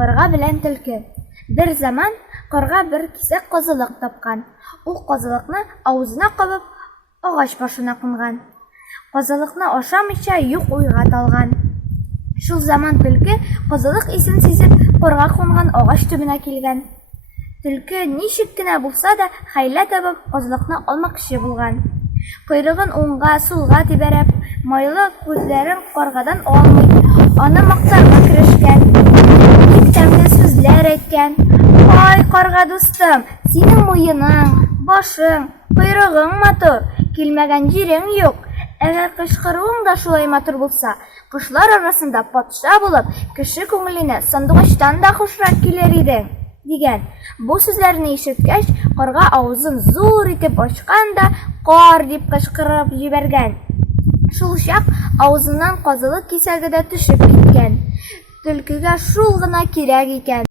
Карга белән төлке. Бер заман карга бер кисәк казылык тапкан. Ул казылыкны авызына кабып, агач башына кунган. Казылыкны ашамыйча юк уйга талган. Шул заман төлке казылык исен сизеп карга кунган агач төбенә килгән. Төлке ничек кенә булса да хәйлә табып казылыкны алмакчы булган. Койрыгын уңга, сулга тибәреп, майлы күзләрен каргадан алмый, аны мактарга керешкән. Бик тәмле сүзләр әйткән. Ай, карга дустым, синең муеның, башың, койрыгың матур, килмәгән җирең юк. Әгәр кычкыруың да шулай матур булса, кошлар арасында патша булып, кеше күңеленә сандугачтан да хушрак килер идең, дигән. Бу сүзләрне ишеткәч, карга авызын зур итеп ачкан да кар дип кычкырып җибәргән. Шул чак авызыннан казылык кисәге дә төшеп киткән. Төлкегә шул гына кирәк икән.